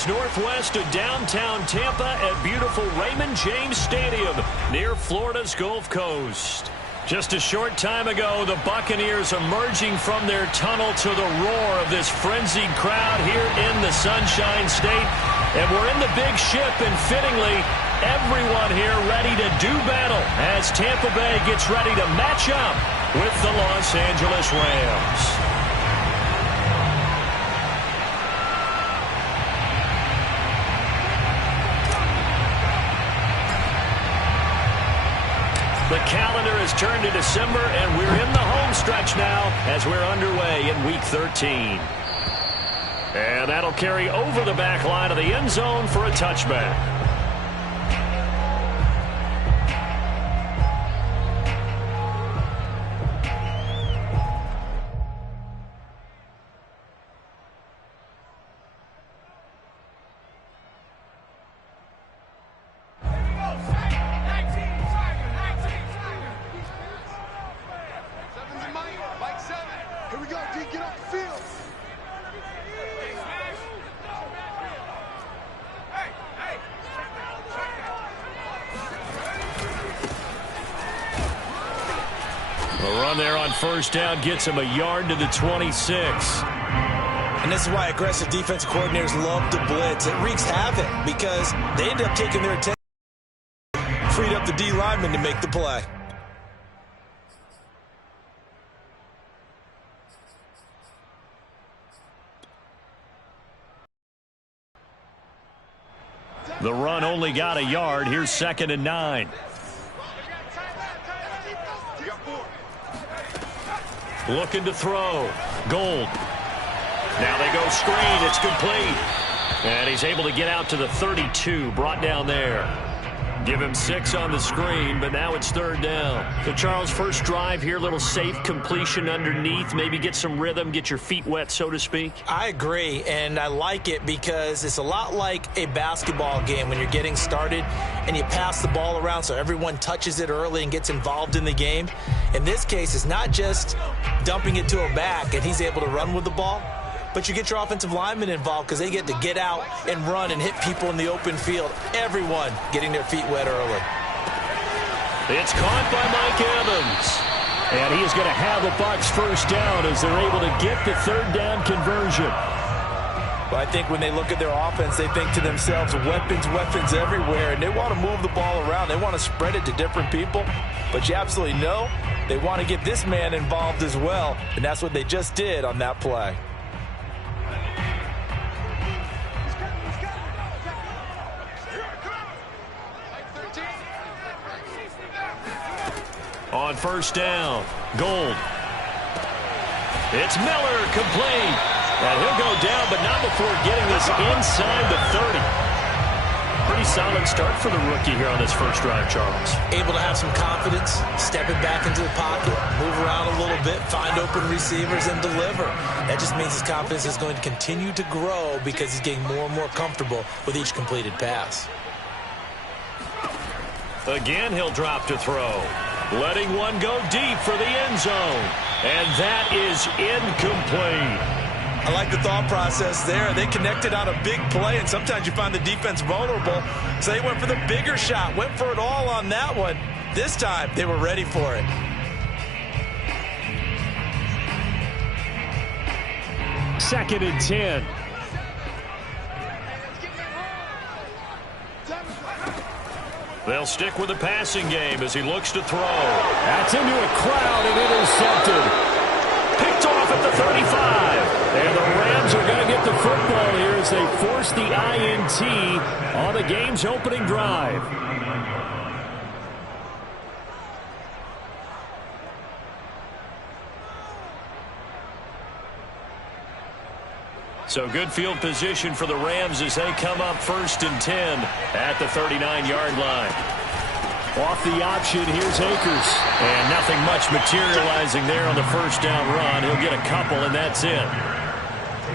just northwest of downtown Tampa at beautiful Raymond James Stadium near Florida's Gulf Coast. Just a short time ago, the Buccaneers emerging from their tunnel to the roar of this frenzied crowd here in the Sunshine State. And we're in the big ship, and fittingly, everyone here ready to do battle as Tampa Bay gets ready to match up with the Los Angeles Rams. The calendar has turned to December, and we're in the home stretch now as we're underway in Week 13. And that'll carry over the back line of the end zone for a touchback. First down gets him a yard to the 26. And this is why aggressive defensive coordinators love to blitz. It wreaks havoc because they end up taking their attention, freed up the D lineman to make the play. The run only got a yard. Here's 2nd and 9. Looking to throw. Gold. Now they go screen. It's complete. And he's able to get out to the 32. Brought down there. Give him 6 on the screen, but now it's 3rd down. So, Charles, first drive here, little safe completion underneath. Maybe get some rhythm, get your feet wet, so to speak. I agree, and I like it because it's a lot like a basketball game when you're getting started and you pass the ball around so everyone touches it early and gets involved in the game. In this case, it's not just dumping it to a back and he's able to run with the ball, but you get your offensive linemen involved because they get to get out and run and hit people in the open field. Everyone getting their feet wet early. It's caught by Mike Evans. And he is going to have the Bucs first down as they're able to get the 3rd down conversion. Well, I think when they look at their offense, they think to themselves, weapons, weapons everywhere, and they want to move the ball around. They want to spread it to different people, but you absolutely know they want to get this man involved as well, and that's what they just did on that play. On first down, Gold. It's Miller, complete. And he'll go down, but not before getting this inside the 30. Pretty solid start for the rookie here on this first drive, Charles. Able to have some confidence, stepping back into the pocket, move around a little bit, find open receivers, and deliver. That just means his confidence is going to continue to grow because he's getting more and more comfortable with each completed pass. Again, he'll drop to throw. Letting one go deep for the end zone. And that is incomplete. I like the thought process there. They connected on a big play, and sometimes you find the defense vulnerable. So they went for the bigger shot, went for it all on that one. This time, they were ready for it. Second and 10. They'll stick with the passing game as he looks to throw. That's into a crowd and intercepted. Picked off at the 35. And the Rams are going to get the football here as they force the INT on the game's opening drive. So good field position for the Rams as they come up 1st and 10 at the 39-yard line. Off the option, here's Akers. And nothing much materializing there on the first down run. He'll get a couple, and that's it.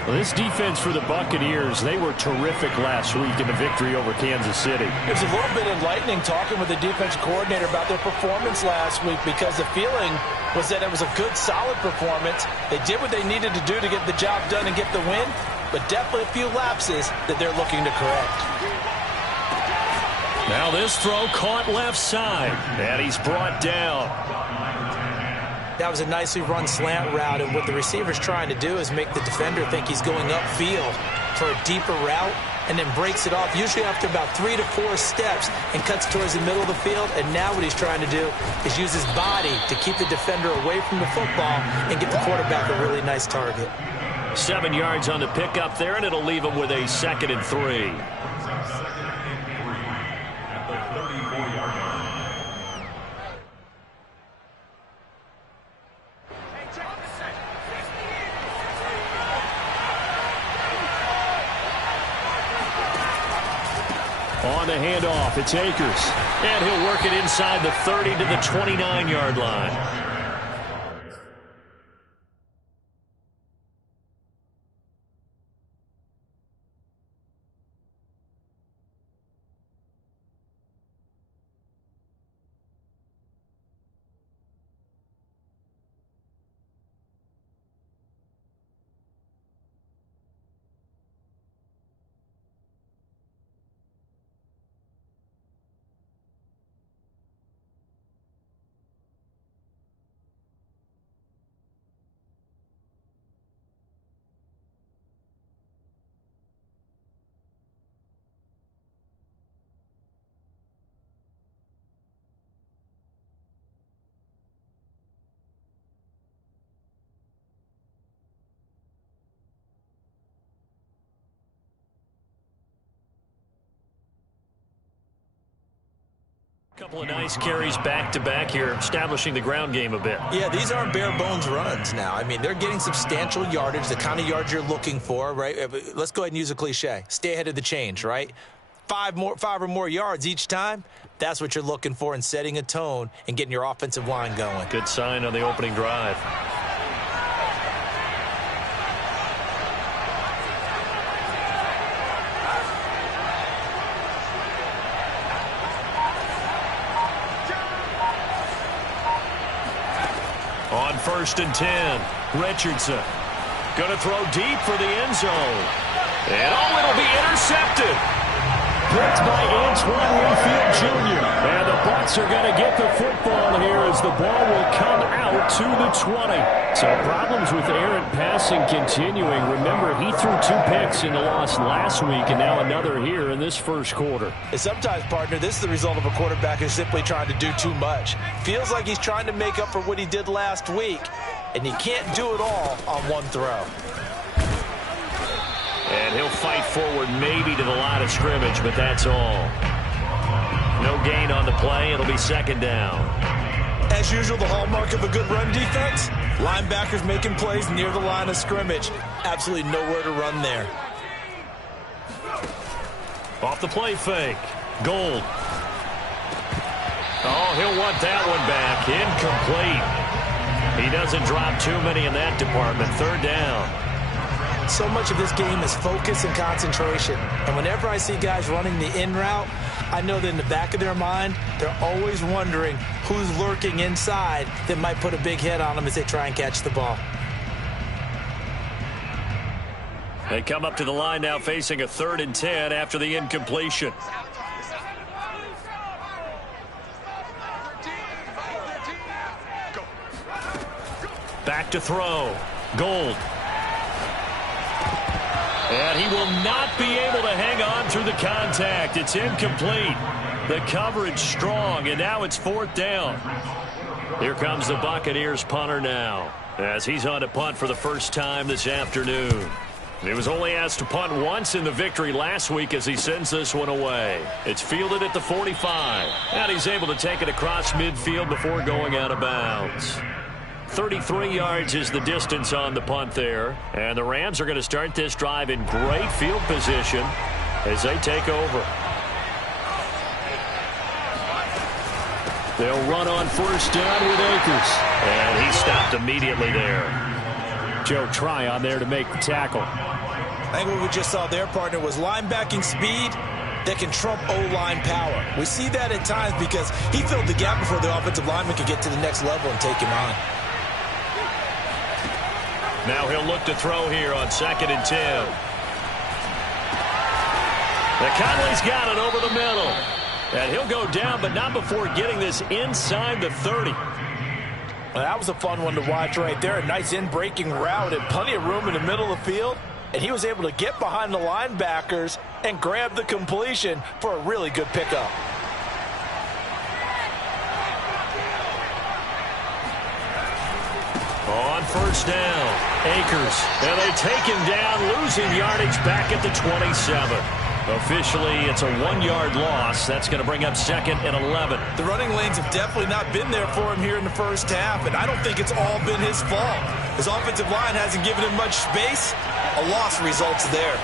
Well, this defense for the Buccaneers, they were terrific last week in the victory over Kansas City. It was a little bit enlightening talking with the defensive coordinator about their performance last week because the feeling was that it was a good, solid performance. They did what they needed to do to get the job done and get the win, but definitely a few lapses that they're looking to correct. Now this throw caught left side, and he's brought down. That was a nicely run slant route, and what the receiver's trying to do is make the defender think he's going upfield for a deeper route, and then breaks it off, usually after about 3 to 4 steps, and cuts towards the middle of the field. And now what he's trying to do is use his body to keep the defender away from the football and get the quarterback a really nice target. 7 yards on the pickup there, and it'll leave him with a 2nd and 3. On the handoff, it's Akers. And he'll work it inside the 30 to the 29-yard line. Couple of nice carries back-to-back here, establishing the ground game a bit. Yeah, these aren't bare-bones runs now. I mean, they're getting substantial yardage, the kind of yards you're looking for, right? Let's go ahead and use a cliche. Stay ahead of the change, right? 5 or more yards each time, that's what you're looking for in setting a tone and getting your offensive line going. Good sign on the opening drive. On 1st and 10, Richardson going to throw deep for the end zone. And it'll be intercepted. Picked by Antoine Winfield Jr. And the Bucs are going to get the football here as the ball will come out to the 20. So problems with errant passing continuing. Remember, he threw 2 picks in the loss last week and now another here in this first quarter. And sometimes, partner, this is the result of a quarterback who's simply trying to do too much. Feels like he's trying to make up for what he did last week, and he can't do it all on one throw. And he'll fight forward maybe to the line of scrimmage, but that's all. No gain on the play. It'll be 2nd down. As usual, the hallmark of a good run defense, linebackers making plays near the line of scrimmage. Absolutely nowhere to run there. Off the play fake. Gold. Oh, he'll want that one back. Incomplete. He doesn't drop too many in that department. 3rd down. So much of this game is focus and concentration. And whenever I see guys running the in route, I know that in the back of their mind, they're always wondering who's lurking inside that might put a big hit on them as they try and catch the ball. They come up to the line now facing a 3rd and 10 after the incompletion. Back to throw. Gold. And he will not be able to hang on through the contact. It's incomplete. The coverage strong, and now it's 4th down. Here comes the Buccaneers punter now, as he's on to punt for the first time this afternoon. He was only asked to punt once in the victory last week as he sends this one away. It's fielded at the 45, and he's able to take it across midfield before going out of bounds. 33 yards is the distance on the punt there. And the Rams are going to start this drive in great field position as they take over. They'll run on 1st down with Akers. And he stopped immediately there. Joe Tryon there to make the tackle. I think what we just saw there, partner, was linebacking speed that can trump O-line power. We see that at times because he filled the gap before the offensive lineman could get to the next level and take him on. Now he'll look to throw here on 2nd and 10. Conley's got it over the middle. And he'll go down, but not before getting this inside the 30. Well, that was a fun one to watch right there. A nice in-breaking route and plenty of room in the middle of the field. And he was able to get behind the linebackers and grab the completion for a really good pickup. On first down, Akers. And they take him down, losing yardage back at the 27. Officially, it's a 1-yard loss. That's going to bring up 2nd and 11. The running lanes have definitely not been there for him here in the first half, and I don't think it's all been his fault. His offensive line hasn't given him much space. A loss results there.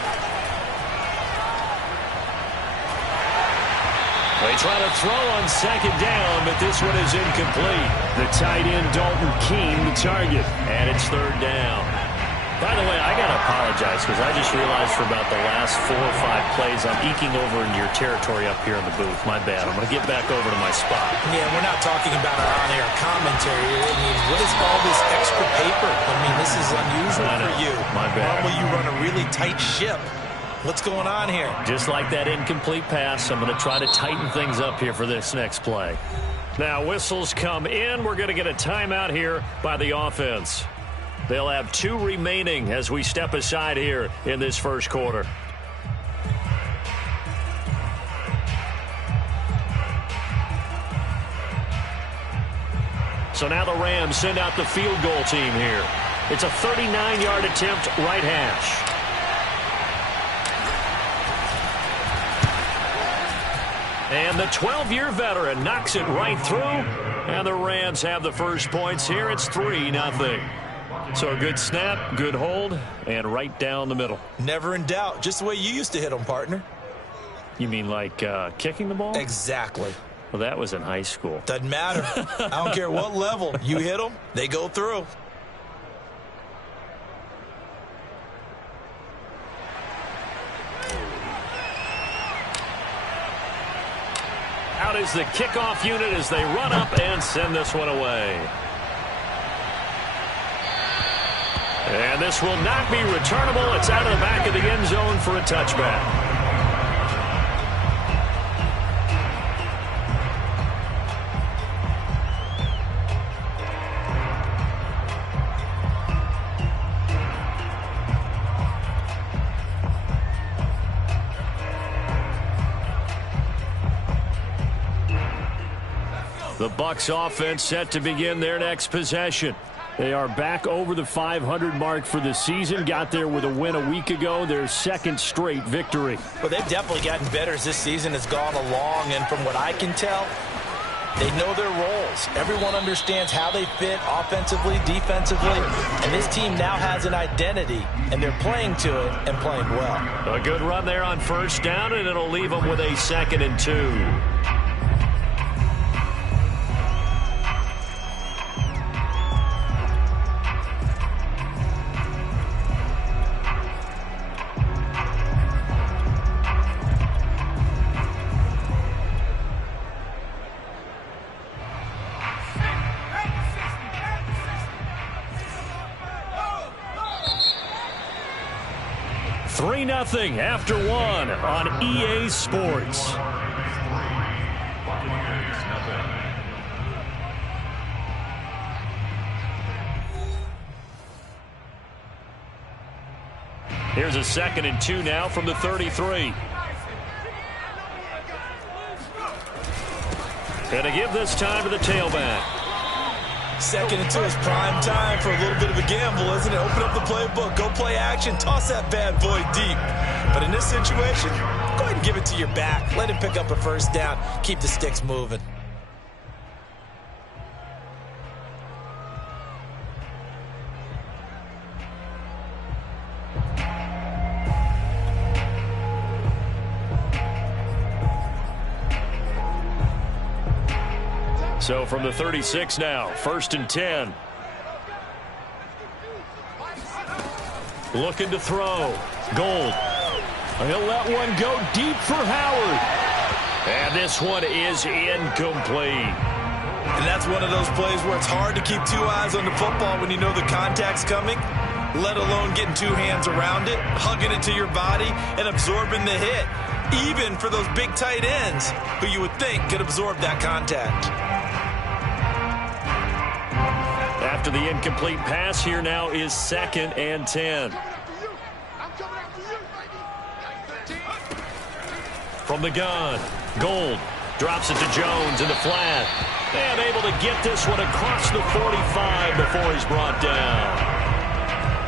They try to throw on 2nd down, but this one is incomplete. The tight end, Dalton Keene, the target, and it's 3rd down. By the way, I got to apologize because I just realized for about the last 4 or 5 plays I'm eking over in your territory up here in the booth. My bad. I'm going to get back over to my spot. Yeah, we're not talking about our on-air commentary. I mean, what is all this extra paper? I mean, this is unusual for you. My bad. Normally you run a really tight ship. What's going on here? Just like that incomplete pass, I'm going to try to tighten things up here for this next play. Now, whistles come in. We're going to get a timeout here by the offense. They'll have 2 remaining as we step aside here in this first quarter. So now the Rams send out the field goal team here. It's a 39-yard attempt, right hash. And the 12-year veteran knocks it right through. And the Rams have the first points here. It's 3-0. So a good snap, good hold, and right down the middle. Never in doubt. Just the way you used to hit them, partner. You mean like kicking the ball? Exactly. Well, that was in high school. Doesn't matter. I don't care what level. You hit them, they go through. Out is the kickoff unit as they run up and send this one away. And this will not be returnable. It's out of the back of the end zone for a touchback. The Bucs offense set to begin their next possession. They are back over the 500 mark for the season. Got there with a win a week ago, their 2nd straight victory. Well, they've definitely gotten better as this season has gone along, and from what I can tell, they know their roles. Everyone understands how they fit offensively, defensively, and this team now has an identity, and they're playing to it and playing well. A good run there on first down, and it'll leave them with a 2nd and 2. Nothing after 1 on EA Sports. Here's a 2nd and 2 now from the 33. And to give this time to the tailback. 2nd and 2 is prime time for a little bit of a gamble, isn't it? Open up the playbook, go play action, toss that bad boy deep. But in this situation, go ahead and give it to your back. Let him pick up a first down. Keep the sticks moving. So from the 36 now, 1st and 10. Looking to throw. Gold. He'll let one go deep for Howard. And this one is incomplete. And that's one of those plays where it's hard to keep 2 eyes on the football when you know the contact's coming, let alone getting 2 hands around it, hugging it to your body, and absorbing the hit. even for those big tight ends who you would think could absorb that contact. After the incomplete pass, here now is 2nd and 10. From the gun, Gold drops it to Jones in the flat. And able to get this one across the 45 before he's brought down.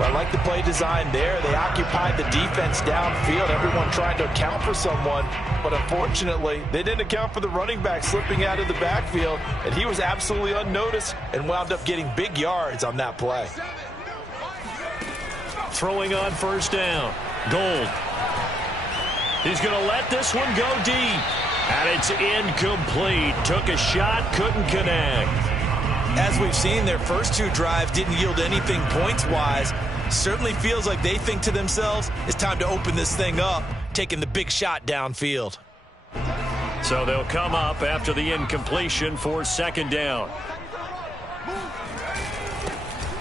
Well, I like the play design there. They occupied the defense downfield. Everyone trying to account for someone. But unfortunately, they didn't account for the running back slipping out of the backfield. And he was absolutely unnoticed and wound up getting big yards on that play. Throwing on 1st down. Gold. He's going to let this one go deep. And it's incomplete. Took a shot, couldn't connect. As we've seen, their first 2 drives didn't yield anything points-wise. Certainly feels like they think to themselves, it's time to open this thing up, taking the big shot downfield. So they'll come up after the incompletion for 2nd down.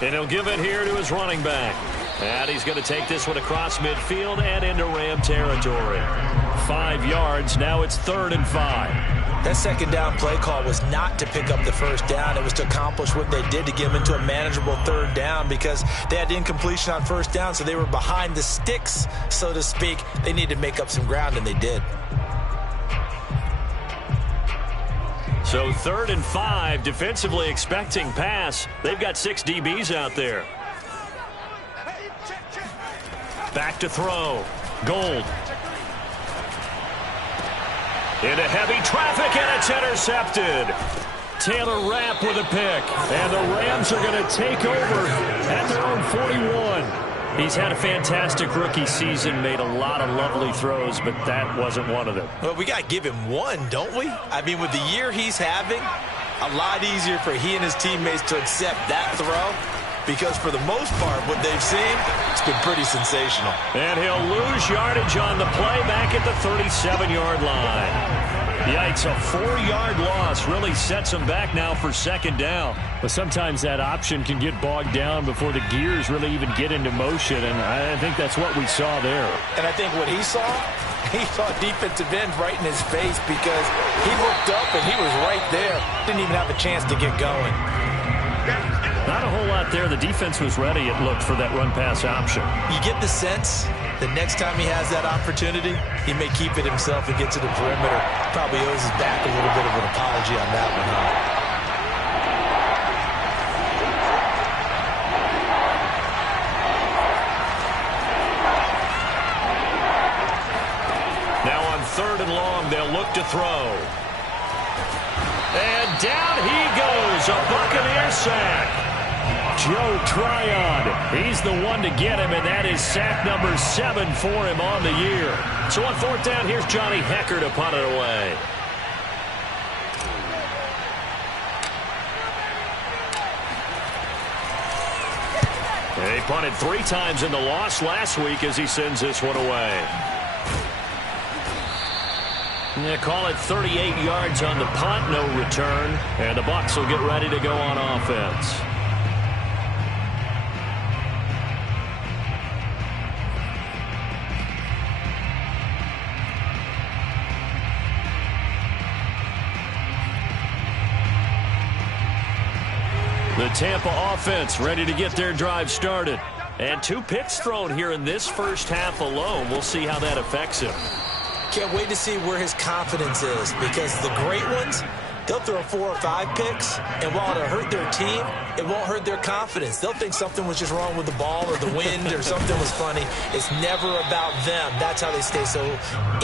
And he'll give it here to his running back. And he's going to take this one across midfield and into Ram territory. 5 yards, now it's 3rd and 5. That 2nd down play call was not to pick up the 1st down. It was to accomplish what they did to get them into a manageable 3rd down because they had incompletion on 1st down, so they were behind the sticks, so to speak. They needed to make up some ground, and they did. So 3rd and 5, defensively expecting pass. They've got 6 DBs out there. Back to throw. Gold. Into heavy traffic, and it's intercepted. Taylor Rapp with a pick. And the Rams are going to take over at their own 41. He's had a fantastic rookie season, made a lot of lovely throws, but that wasn't one of them. Well, we got to give him one, don't we? I mean, with the year he's having, a lot easier for he and his teammates to accept that throw. Because for the most part, what they've seen, it's been pretty sensational. And he'll lose yardage on the play back at the 37-yard line. Yikes, a 4-yard loss really sets him back now for 2nd down. But sometimes that option can get bogged down before the gears really even get into motion, and I think that's what we saw there. And I think what he saw defensive end right in his face because he looked up and he was right there. Didn't even have a chance to get going. Not a whole lot there. The defense was ready, it looked, for that run-pass option. You get the sense the next time he has that opportunity, he may keep it himself and get to the perimeter. Probably owes his back a little bit of an apology on that one, huh? Now on 3rd and long, they'll look to throw. And down he goes, a Buccaneer sack. Joe Tryon, he's the one to get him, and that is sack number 7 for him on the year. So on 4th down, here's Johnny Hecker to punt it away. He punted 3 times in the loss last week as he sends this one away. They call it 38 yards on the punt, no return, and the Bucs will get ready to go on offense. The Tampa offense ready to get their drive started. And 2 picks thrown here in this first half alone. We'll see how that affects him. Can't wait to see where his confidence is because the great ones, they'll throw 4 or 5 picks, and while it'll hurt their team, it won't hurt their confidence. They'll think something was just wrong with the ball or the wind or something was funny. It's never about them. That's how they stay so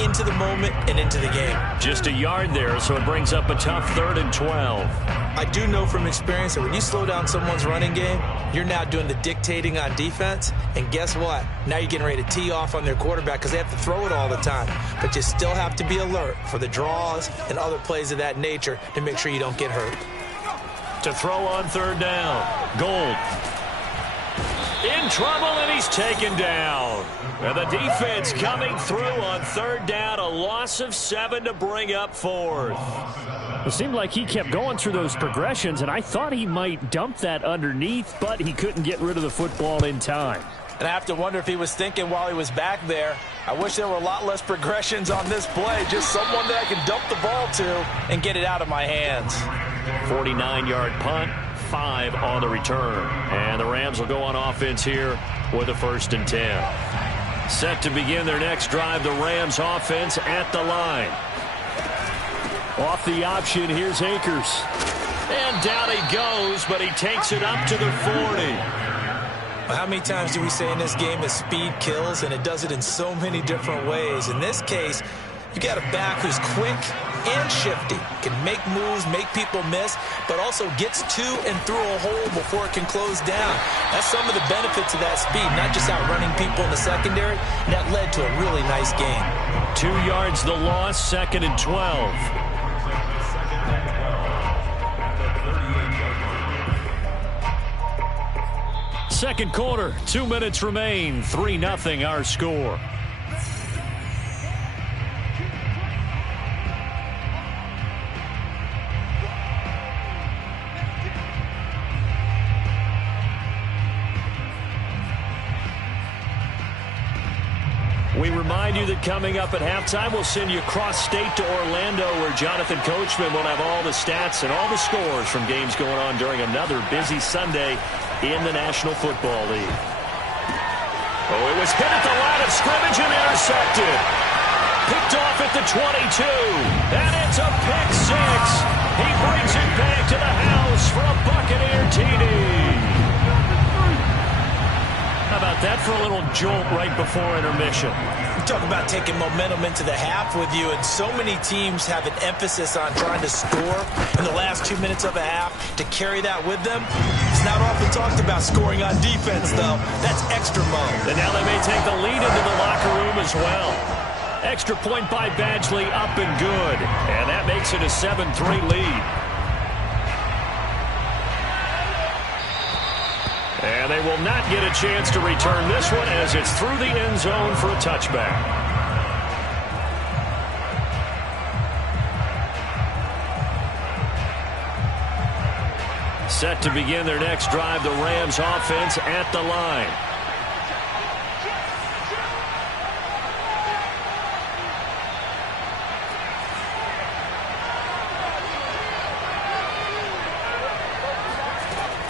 into the moment and into the game. Just a yard there, so it brings up a tough 3rd and 12. I do know from experience that when you slow down someone's running game, you're now doing the dictating on defense, and guess what? Now you're getting ready to tee off on their quarterback because they have to throw it all the time. But you still have to be alert for the draws and other plays of that nature to make sure you don't get hurt. To throw on 3rd down. Gold. In trouble, and he's taken down. And the defense coming through on 3rd down. A loss of 7 to bring up 4th. It seemed like he kept going through those progressions, and I thought he might dump that underneath, but he couldn't get rid of the football in time. And I have to wonder if he was thinking while he was back there, I wish there were a lot less progressions on this play. Just someone that I can dump the ball to and get it out of my hands. 49-yard punt, 5 on the return. And the Rams will go on offense here with a 1st and 10. Set to begin their next drive, the Rams offense at the line. Off the option, here's Akers. And down he goes, but he takes it up to the 40. How many times do we say in this game that speed kills, and it does it in so many different ways? In this case, you got a back who's quick and shifty, can make moves, make people miss, but also gets to and through a hole before it can close down. That's some of the benefits of that speed, not just outrunning people in the secondary, and that led to a really nice game. 2 yards the loss, 2nd and 12. Second quarter, 2 minutes remain, 3-0 our score. We remind you that coming up at halftime, we'll send you cross-state to Orlando, where Jonathan Coachman will have all the stats and all the scores from games going on during another busy Sunday in the National Football League. Oh, it was hit at the line of scrimmage and intercepted. Picked off at the 22. And it's a pick 6. He brings it back to the house for a Buccaneer TD. How about that for a little jolt right before intermission? Talk about taking momentum into the half with you, and so many teams have an emphasis on trying to score in the last 2 minutes of a half to carry that with them. It's not often talked about scoring on defense, though. That's extra mode. And now they may take the lead into the locker room as well. Extra point by Badgley, up and good. And that makes it a 7-3 lead. And they will not get a chance to return this one as it's through the end zone for a touchback. Set to begin their next drive, the Rams offense at the line.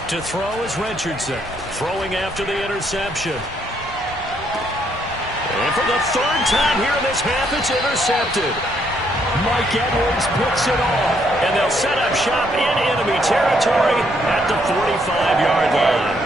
To throw is Richardson, throwing after the interception. And for the 3rd time here in this half, it's intercepted. Mike Edwards picks it off, and they'll set up shop in enemy territory at the 45-yard line.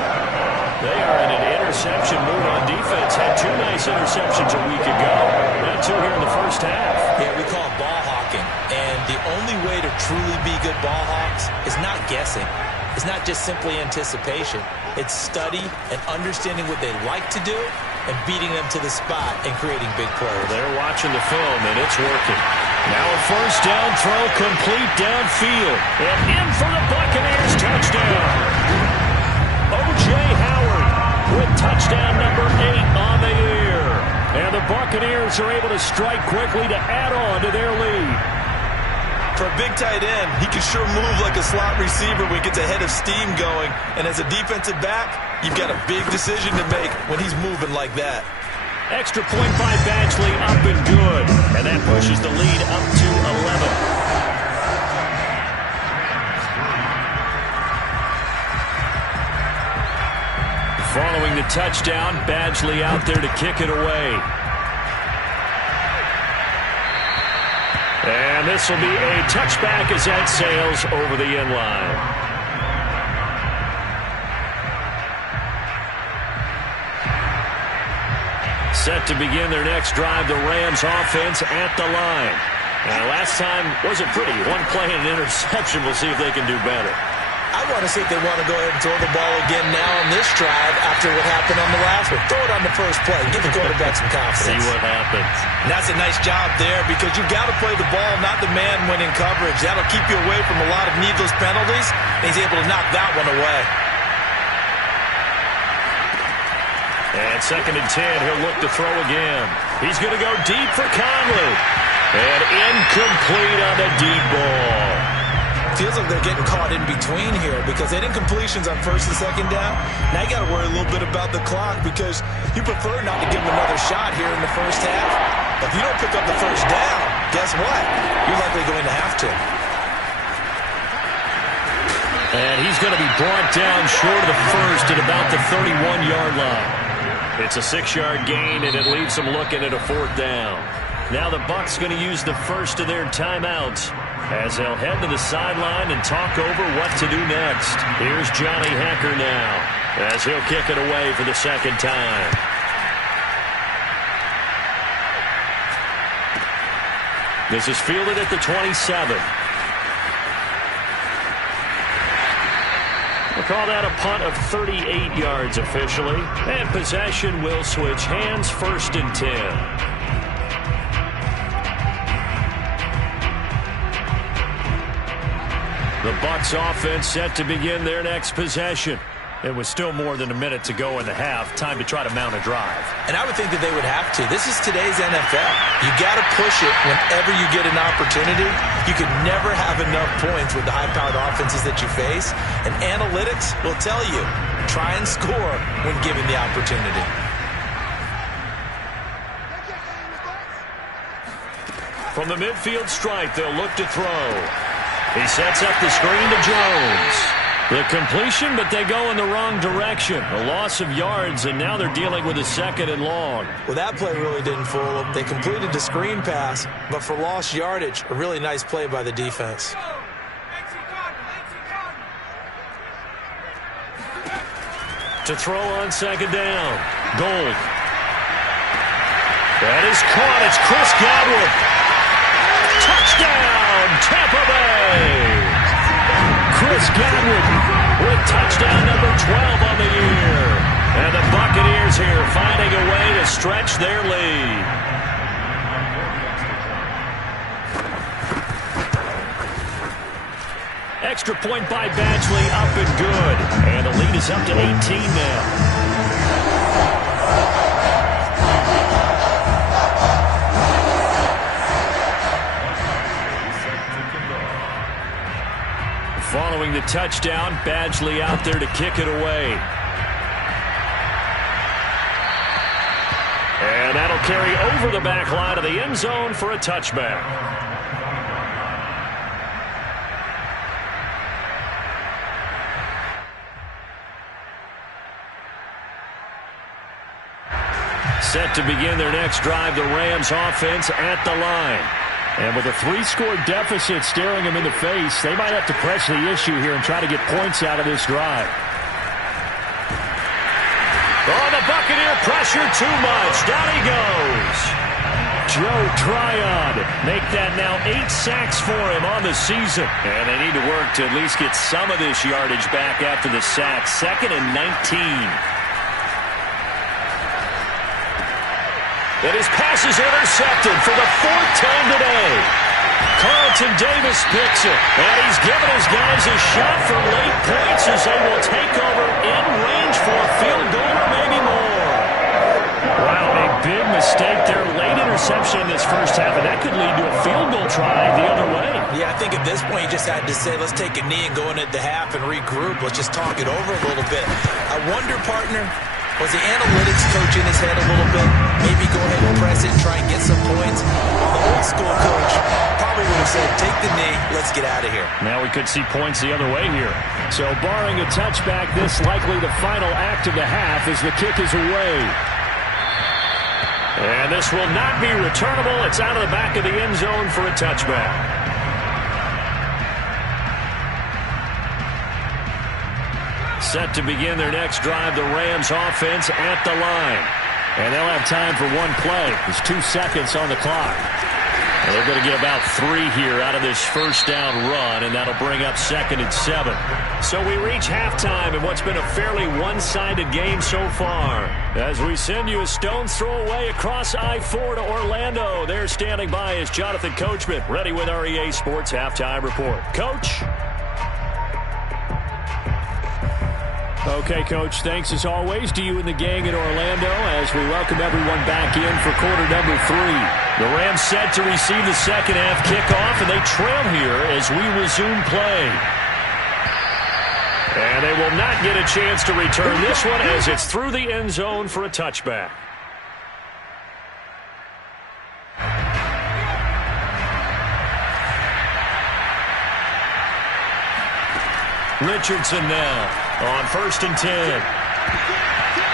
They are in an interception mood on defense. Had 2 nice interceptions a week ago. Now 2 here in the first half. Yeah, we call it ball hawking. And the only way to truly be good ball hawks is not guessing. It's not just simply anticipation. It's study and understanding what they like to do and beating them to the spot and creating big plays. They're watching the film, and it's working. Now a first down throw complete downfield. And in for the Buccaneers touchdown. O.J. Howard with touchdown number 8 on the year. And the Buccaneers are able to strike quickly to add on to their lead. For a big tight end, he can sure move like a slot receiver when he gets a head of steam going. And as a defensive back, you've got a big decision to make when he's moving like that. Extra point by Badgley, up and good. And that pushes the lead up to 11. Following the touchdown, Badgley out there to kick it away. And this will be a touchback as that sails over the end line. Set to begin their next drive, the Rams offense at the line. Now, last time wasn't pretty. 1 play and an interception. We'll see if they can do better. I want to see if they want to go ahead and throw the ball again now on this drive after what happened on the last one. Throw it on the first play. Give the quarterback some confidence. See what happens. And that's a nice job there because you've got to play the ball, not the man when in coverage. That'll keep you away from a lot of needless penalties. And he's able to knock that one away. And 2nd and 10, he'll look to throw again. He's going to go deep for Conley. And incomplete on the deep ball. feels like they're getting caught in between here because they didn't completions on first and second down. Now you got to worry a little bit about the clock because you prefer not to give them another shot here in the first half. But if you don't pick up the first down, guess what? You're likely going to have to. And he's going to be brought down short of the first at about the 31-yard line. It's a 6-yard gain, and it leaves them looking at a 4th down. Now the Bucs going to use the first of their timeouts as they'll head to the sideline and talk over what to do next. Here's Johnny Hacker now as he'll kick it away for the second time. This is fielded at the 27. We'll call that a punt of 38 yards officially. And possession will switch hands, 1st and 10. The Bucs offense set to begin their next possession. It was still more than a minute to go in the half. Time to try to mount a drive. And I would think that they would have to. This is today's NFL. You got to push it whenever you get an opportunity. You can never have enough points with the high-powered offenses that you face. And analytics will tell you, try and score when given the opportunity. From the midfield stripe, they'll look to throw. He sets up the screen to Jones. The completion, but they go in the wrong direction. A loss of yards, and now they're dealing with a 2nd and long. Well, that play really didn't fool them. They completed the screen pass, but for lost yardage, a really nice play by the defense. To throw on 2nd down. Gold. That is caught. It's Chris Godwin. Touchdown, Tampa Bay! Chris Godwin with touchdown number 12 on the year. And the Buccaneers here finding a way to stretch their lead. Extra point by Badgley, up and good. And the lead is up to 18 now. Following the touchdown, Badgley out there to kick it away. And that'll carry over the back line of the end zone for a touchback. Set to begin their next drive, the Rams offense at the line. And with a 3-score deficit staring them in the face, they might have to press the issue here and try to get points out of this drive. Oh, the Buccaneer pressure too much. Down he goes. Joe Tryon make that now 8 sacks for him on the season. And they need to work to at least get some of this yardage back after the sack. 2nd and 19. And his pass is intercepted for the 4th time today. Carlton Davis picks it. And he's giving his guys a shot for late points as they will take over in range for a field goal or maybe more. Wow, a big mistake there. Late interception in this first half, and that could lead to a field goal try the other way. Yeah, I think at this point you just had to say, let's take a knee and go into the half and regroup. Let's just talk it over a little bit. I wonder, partner, was the analytics coach in his head a little bit? Maybe go ahead and press it and try and get some points. Well, the old school coach probably would have said, take the knee, let's get out of here. Now we could see points the other way here. So barring a touchback, this likely the final act of the half as the kick is away. And this will not be returnable. It's out of the back of the end zone for a touchback. Set to begin their next drive, the Rams offense at the line. And they'll have time for one play. There's 2 seconds on the clock. And they're going to get about 3 here out of this first down run, and that'll bring up 2nd and 7. So we reach halftime in what's been a fairly one-sided game so far. As we send you a stone's throw away across I-4 to Orlando. There standing by is Jonathan Coachman, ready with our EA Sports Halftime Report. Coach? Okay, Coach, thanks as always to you and the gang in Orlando as we welcome everyone back in for quarter number 3. The Rams set to receive the second half kickoff, and they trail here as we resume play. And they will not get a chance to return this one as it's through the end zone for a touchback. Richardson now on 1st and 10.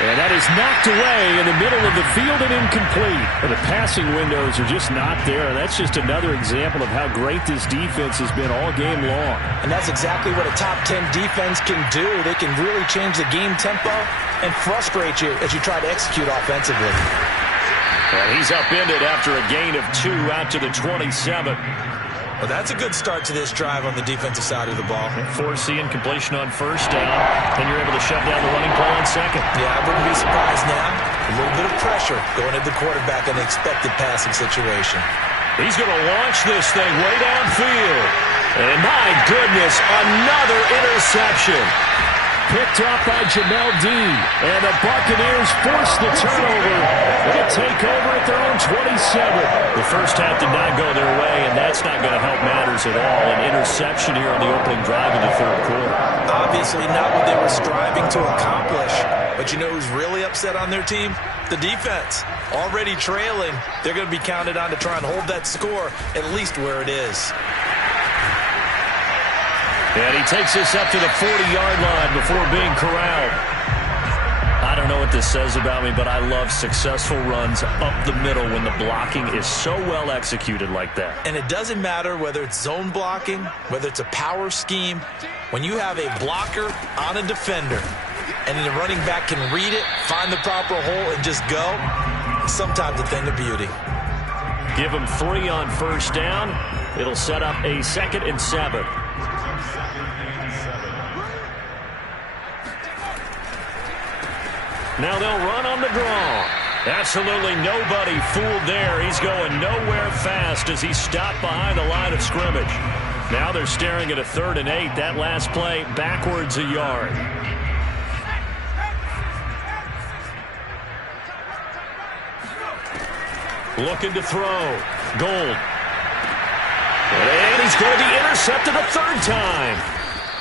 And that is knocked away in the middle of the field and incomplete. The passing windows are just not there. That's just another example of how great this defense has been all game long. And that's exactly what a top 10 defense can do. They can really change the game tempo and frustrate you as you try to execute offensively. And he's upended after a gain of 2 out to the 27. Well, that's a good start to this drive on the defensive side of the ball. Forcing completion on 1st down, and you're able to shut down the running play on 2nd. Yeah, I wouldn't be surprised now. A little bit of pressure going at the quarterback in an expected passing situation. He's going to launch this thing way downfield. And my goodness, another interception. Picked off by Jamel Dean. And the Buccaneers force the turnover. They take over at their own 27. The first half did not go their way, and that's not going to help matters at all. An interception here on the opening drive of the 3rd quarter. Obviously not what they were striving to accomplish. But you know who's really upset on their team? The defense. Already trailing. They're going to be counted on to try and hold that score at least where it is. And he takes this up to the 40-yard line before being corralled. I don't know what this says about me, but I love successful runs up the middle when the blocking is so well executed like that. And it doesn't matter whether it's zone blocking, whether it's a power scheme. When you have a blocker on a defender and the running back can read it, find the proper hole, and just go, it's sometimes a thing of beauty. Give him 3 on 1st down. It'll set up a 2nd and 7. Now they'll run on the draw. Absolutely nobody fooled there. He's going nowhere fast as he stopped behind the line of scrimmage. Now they're staring at a 3rd and 8. That last play backwards a yard. Looking to throw. Gold. And he's going to be intercepted a 3rd time.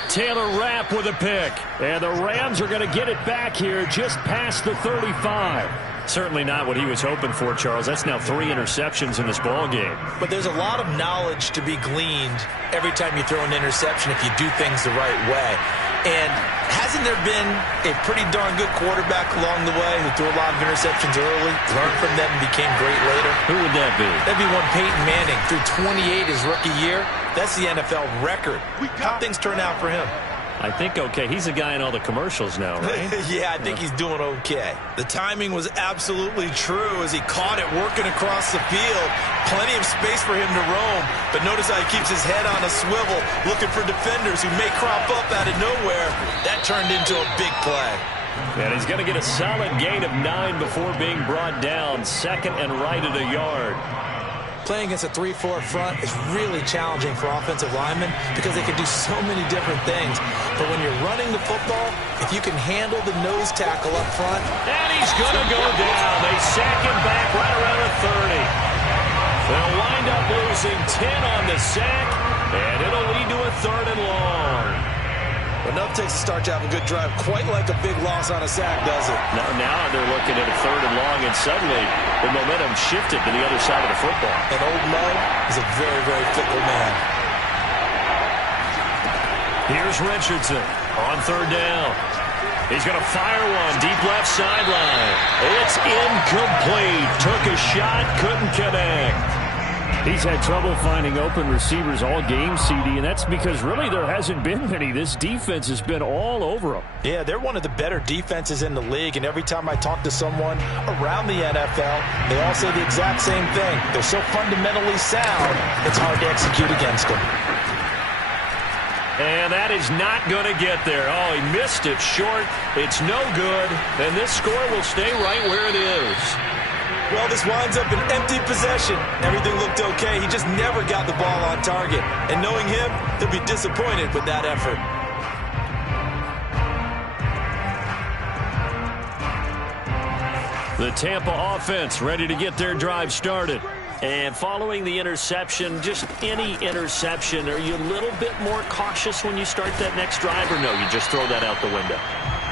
Taylor Rapp with a pick. And the Rams are going to get it back here just past the 35. Certainly not what he was hoping for, Charles. That's now 3 interceptions in this ball game. But there's a lot of knowledge to be gleaned every time you throw an interception if you do things the right way. And hasn't there been a pretty darn good quarterback along the way who threw a lot of interceptions early, learned from them, and became great later? Who would that be? That'd be one Peyton Manning. Threw 28 his rookie year. That's the NFL record. How things turn out for him? I think okay. He's a guy in all the commercials now, right? Yeah, I think he's doing okay. The timing was absolutely true as he caught it working across the field. Plenty of space for him to roam. But notice how he keeps his head on a swivel looking for defenders who may crop up out of nowhere. That turned into a big play. And he's going to get a solid gain of 9 before being brought down. 2nd and right at a yard. Playing against a 3-4 front is really challenging for offensive linemen because they can do so many different things. But when you're running the football, if you can handle the nose tackle up front. And he's going to go down. They sack him back right around the 30. They'll wind up losing 10 on the sack, and it'll lead to a 3rd and long. Enough takes to start to have a good drive, quite like a big loss on a sack, does it? Now they're looking at a 3rd and long, and suddenly the momentum shifted to the other side of the football. And old Mud is a very, very fickle man. Here's Richardson on 3rd down. He's going to fire one deep left sideline. It's incomplete. Took a shot, couldn't connect. He's had trouble finding open receivers all game, CD, and that's because really there hasn't been many. This defense has been all over them. Yeah, they're one of the better defenses in the league, and every time I talk to someone around the NFL, they all say the exact same thing. They're so fundamentally sound, it's hard to execute against them. And that is not going to get there. Oh, he missed it short. It's no good, and this score will stay right where it is. Well, this winds up an empty possession. Everything looked okay. He just never got the ball on target. And knowing him, he'll be disappointed with that effort. The Tampa offense ready to get their drive started. And following the interception, just any interception, are you a little bit more cautious when you start that next drive, or no, you just throw that out the window?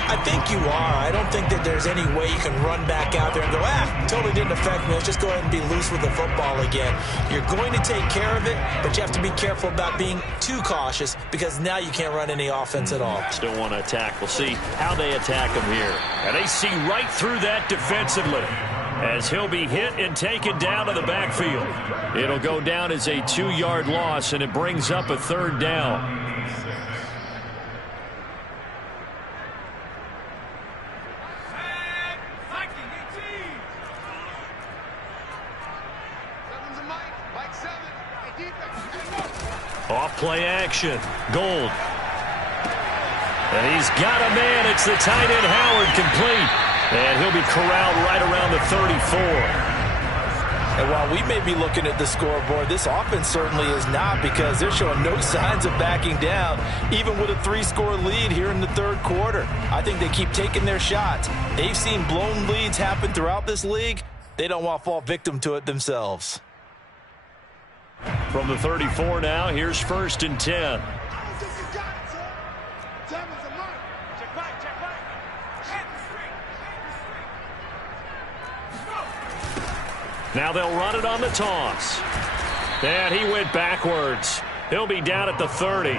I think you are. I don't think that there's any way you can run back out there and go, totally didn't affect me. Let's just go ahead and be loose with the football again. You're going to take care of it, but you have to be careful about being too cautious because now you can't run any offense at all. Still want to attack. We'll see how they attack him here. And they see right through that defensively as he'll be hit and taken down to the backfield. It'll go down as a 2-yard loss, and it brings up a 3rd down. Off play action. Gold. And he's got a man. It's the tight end Howard, complete. And he'll be corralled right around the 34. And while we may be looking at the scoreboard, this offense certainly is not, because they're showing no signs of backing down, even with a 3-score lead here in the 3rd quarter. I think they keep taking their shots. They've seen blown leads happen throughout this league. They don't want to fall victim to it themselves. From the 34 now, here's 1st and 10. Now they'll run it on the toss. And he went backwards. He'll be down at the 30.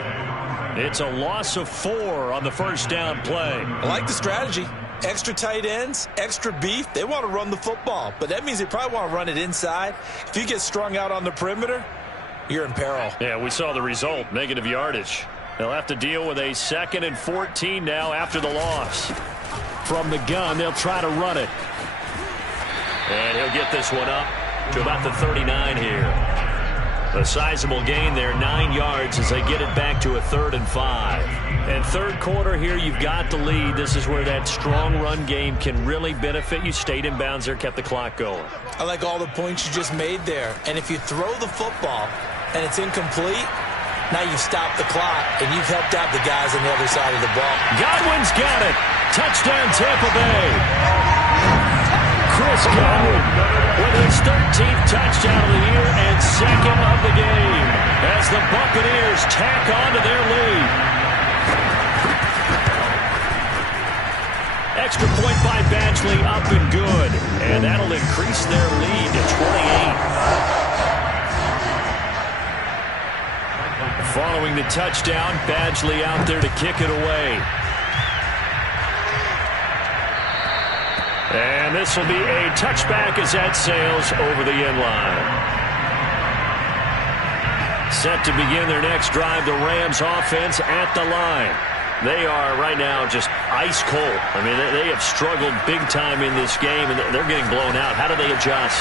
It's a loss of 4 on the 1st down play. I like the strategy. Extra tight ends, extra beef. They want to run the football, but that means they probably want to run it inside. If you get strung out on the perimeter, you're in peril. Yeah, we saw the result, negative yardage. They'll have to deal with a 2nd and 14 now after the loss. From the gun, they'll try to run it. And he'll get this one up to about the 39 here. A sizable gain there, 9 yards as they get it back to a 3rd and 5. And 3rd quarter here, you've got the lead. This is where that strong run game can really benefit you. Stayed in bounds there, kept the clock going. I like all the points you just made there. And if you throw the football and it's incomplete, now you've stopped the clock and you've helped out the guys on the other side of the ball. Godwin's got it. Touchdown, Tampa Bay. Chris Godwin with his 13th touchdown of the year and 2nd of the game as the Buccaneers tack on to their lead. Extra point by Badgley up and good, and that'll increase their lead to 28. Following the touchdown, Badgley out there to kick it away. And this will be a touchback as that sails over the end line. Set to begin their next drive, the Rams offense at the line. They are right now just ice cold. I mean, they have struggled big time in this game, and they're getting blown out. How do they adjust?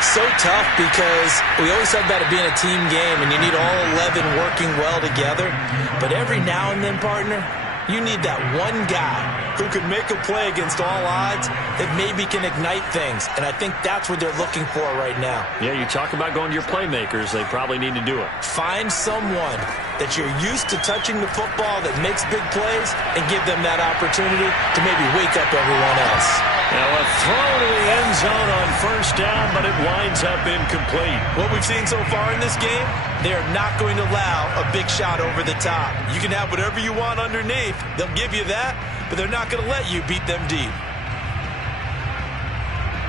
So tough, because we always talk about it being a team game, and you need all 11 working well together. But every now and then, partner, you need that one guy who can make a play against all odds that maybe can ignite things. And I think that's what they're looking for right now. Yeah, you talk about going to your playmakers. They probably need to do it. Find someone that you're used to touching the football that makes big plays and give them that opportunity to maybe wake up everyone else. Now a throw to the end zone on 1st down, but it winds up incomplete. What we've seen so far in this game, they are not going to allow a big shot over the top. You can have whatever you want underneath. They'll give you that, but they're not going to let you beat them deep.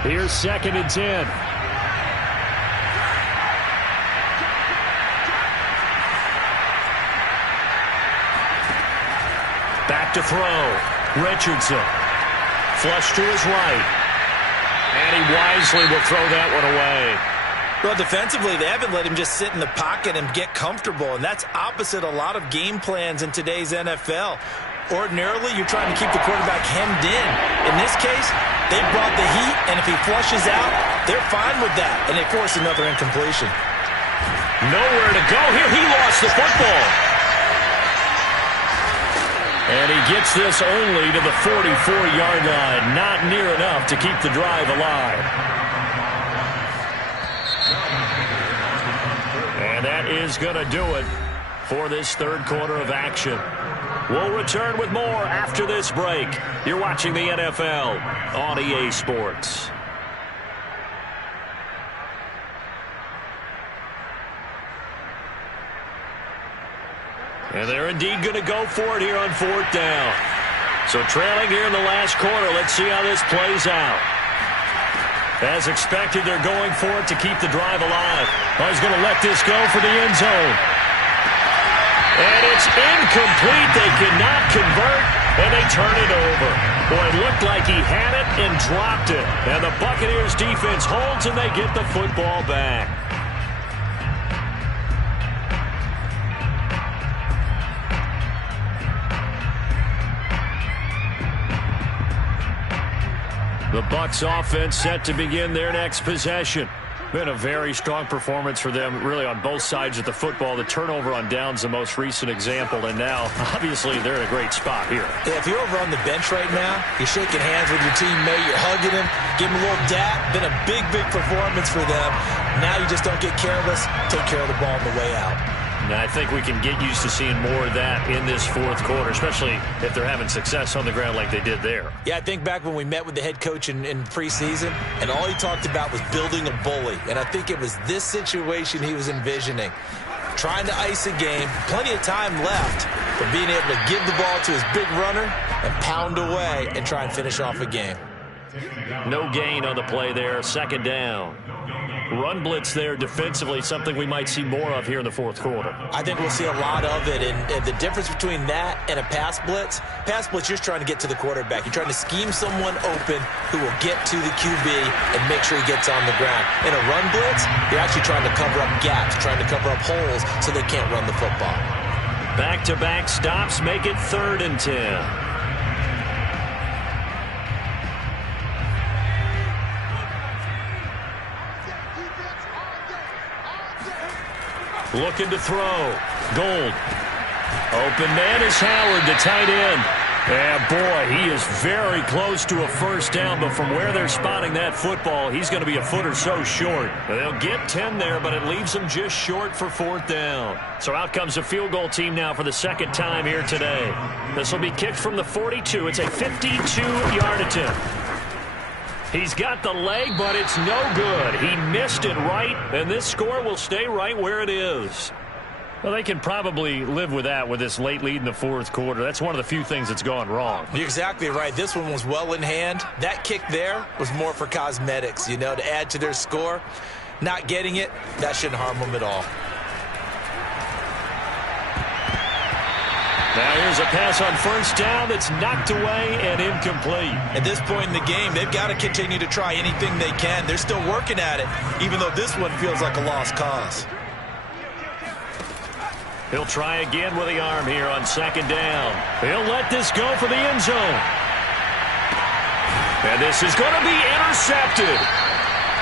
Here's 2nd and 10. Back to throw. Richardson. Flush to his right. And he wisely will throw that one away. Well, defensively, they haven't let him just sit in the pocket and get comfortable, and that's opposite a lot of game plans in today's NFL. Ordinarily, you're trying to keep the quarterback hemmed in. In this case, they brought the heat, and if he flushes out, they're fine with that, and they force another incompletion. Nowhere to go here. He lost the football. And he gets this only to the 44-yard line. Not near enough to keep the drive alive. And that is going to do it for this 3rd quarter of action. We'll return with more after this break. You're watching the NFL on EA Sports. And they're indeed going to go for it here on 4th down. So trailing here in the last quarter. Let's see how this plays out. As expected, they're going for it to keep the drive alive. Oh, he's going to let this go for the end zone. And it's incomplete. They cannot convert, and they turn it over. Boy, it looked like he had it and dropped it. And the Buccaneers defense holds, and they get the football back. The Bucs offense set to begin their next possession. Been a very strong performance for them, really, on both sides of the football. The turnover on downs, the most recent example, and now, obviously, they're in a great spot here. Yeah, if you're over on the bench right now, you're shaking hands with your teammate, you're hugging him, give him a little dap. Been a big, big performance for them. Now you just don't get careless, take care of the ball on the way out. And I think we can get used to seeing more of that in this 4th quarter, especially if they're having success on the ground like they did there. Yeah, I think back when we met with the head coach in preseason, and all he talked about was building a bully. And I think it was this situation he was envisioning. Trying to ice a game, plenty of time left, but being able to give the ball to his big runner and pound away and try and finish off a game. No gain on the play there, 2nd down. Run blitz there defensively, something we might see more of here in the 4th quarter. I think we'll see a lot of it, and the difference between that and a pass blitz, you're just trying to get to the quarterback. You're trying to scheme someone open who will get to the QB and make sure he gets on the ground. In a run blitz, you're actually trying to cover up gaps, trying to cover up holes so they can't run the football. Back-to-back stops make it 3rd and 10. Looking to throw. Gold. Open man is Howard, the tight end. And boy, he is very close to a 1st down, but from where they're spotting that football, he's going to be a foot or so short. They'll get 10 there, but it leaves them just short for 4th down. So out comes a field goal team now for the 2nd time here today. This will be kicked from the 42. It's a 52-yard attempt. He's got the leg, but it's no good. He missed it right, and this score will stay right where it is. Well, they can probably live with that with this late lead in the 4th quarter. That's one of the few things that's gone wrong. You're exactly right. This one was well in hand. That kick there was more for cosmetics, to add to their score. Not getting it, that shouldn't harm them at all. Now here's a pass on 1st down that's knocked away and incomplete. At this point in the game, they've got to continue to try anything they can. They're still working at it, even though this one feels like a lost cause. He'll try again with the arm here on 2nd down. He'll let this go for the end zone. And this is going to be intercepted.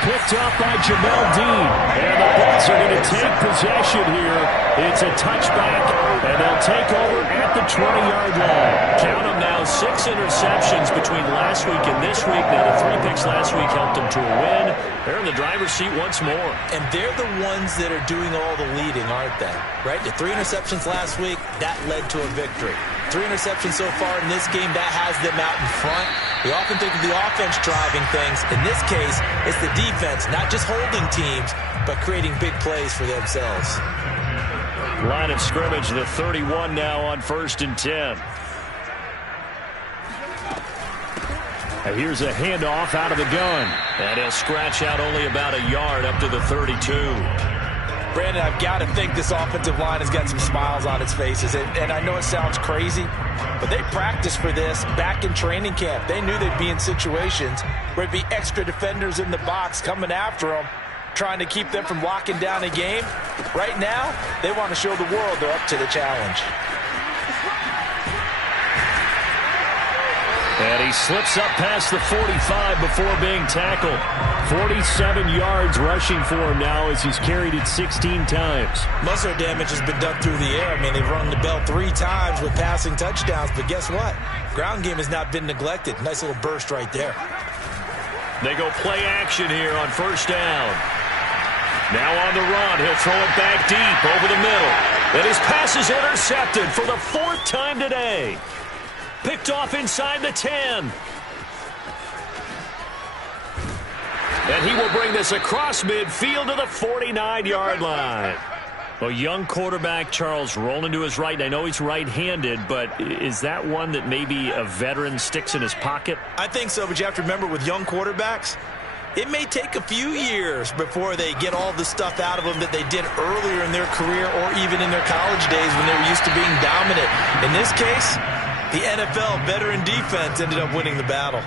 Picked up by Jamel Dean. And the Bucs are going to take possession here. It's a touchback, and they'll take over at the 20-yard line. Count them now, 6 interceptions between last week and this week. Now, the 3 picks last week helped them to a win. They're in the driver's seat once more. And they're the ones that are doing all the leading, aren't they? Right? The 3 interceptions last week, that led to a victory. 3 interceptions so far in this game, that has them out in front. We often think of the offense driving things. In this case, it's the defense, not just holding teams, but creating big plays for themselves. Line of scrimmage, the 31 now on 1st and 10. And here's a handoff out of the gun. And he'll scratch out only about a yard up to the 32. Brandon, I've got to think this offensive line has got some smiles on its faces. And I know it sounds crazy, but they practiced for this back in training camp. They knew they'd be in situations where there'd be extra defenders in the box coming after them, trying to keep them from locking down a game. Right now, they want to show the world they're up to the challenge. And he slips up past the 45 before being tackled. 47 yards rushing for him now as he's carried it 16 times. Most of their damage has been done through the air. I mean, they've rung the bell 3 times with passing touchdowns, but guess what? Ground game has not been neglected. Nice little burst right there. They go play action here on 1st down. Now on the run, he'll throw it back deep over the middle. And his pass is intercepted for the 4th time today. Picked off inside the 10. And he will bring this across midfield to the 49-yard line. Well, young quarterback Charles rolling to his right. I know he's right-handed, but is that one that maybe a veteran sticks in his pocket? I think so, but you have to remember with young quarterbacks, it may take a few years before they get all the stuff out of them that they did earlier in their career or even in their college days when they were used to being dominant. In this case, the NFL veteran defense ended up winning the battle.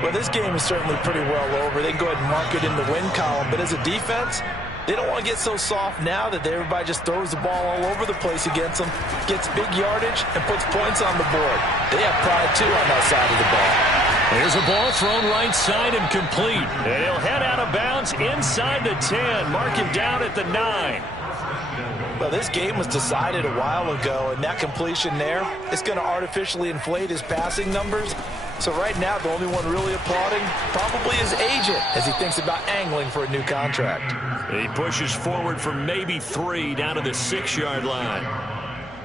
Well, this game is certainly pretty well over. They can go ahead and mark it in the win column, but as a defense, they don't want to get so soft now that everybody just throws the ball all over the place against them, gets big yardage, and puts points on the board. They have pride, too, on that side of the ball. Here's a ball thrown right side and complete. And he'll head out of bounds inside the 10. Mark him down at the 9. Well, this game was decided a while ago, and that completion there is going to artificially inflate his passing numbers. So right now, the only one really applauding probably his agent as he thinks about angling for a new contract. He pushes forward for maybe 3 down to the 6-yard line.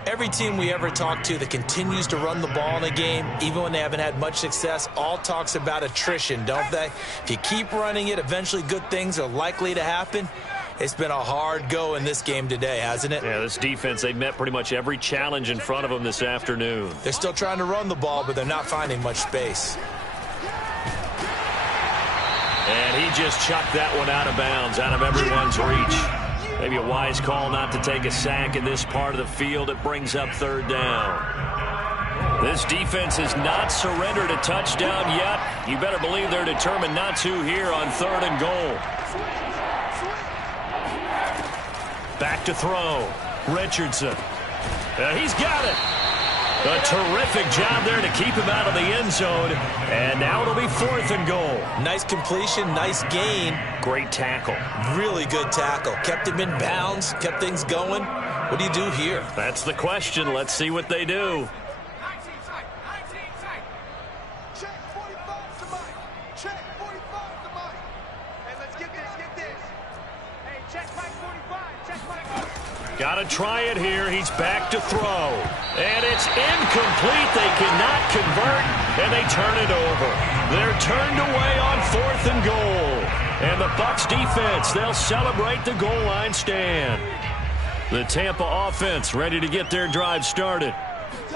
Every team we ever talk to that continues to run the ball in a game, even when they haven't had much success, all talks about attrition, don't they? If you keep running it, eventually good things are likely to happen. It's been a hard go in this game today, hasn't it? Yeah, this defense, they've met pretty much every challenge in front of them this afternoon. They're still trying to run the ball, but they're not finding much space. And he just chucked that one out of bounds, out of everyone's reach. Maybe a wise call not to take a sack in this part of the field. It brings up 3rd down. This defense has not surrendered a touchdown yet. You better believe they're determined not to here on 3rd and goal. Back to throw. Richardson. He's got it. A terrific job there to keep him out of the end zone. And now it'll be 4th and goal. Nice completion, nice gain. Great tackle. Really good tackle. Kept him in bounds, kept things going. What do you do here? That's the question. Let's see what they do. Got to try it here. He's back to throw. And it's incomplete. They cannot convert, and they turn it over. They're turned away on 4th and goal. And the Bucs defense, they'll celebrate the goal line stand. The Tampa offense ready to get their drive started.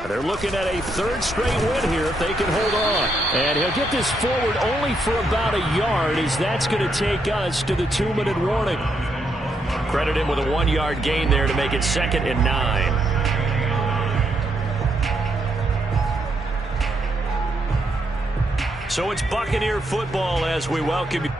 They're looking at a 3rd straight win here if they can hold on. And he'll get this forward only for about a yard, as that's going to take us to the 2-minute warning. Credit him with a 1-yard gain there to make it 2nd and 9. So it's Buccaneer football as we welcome you.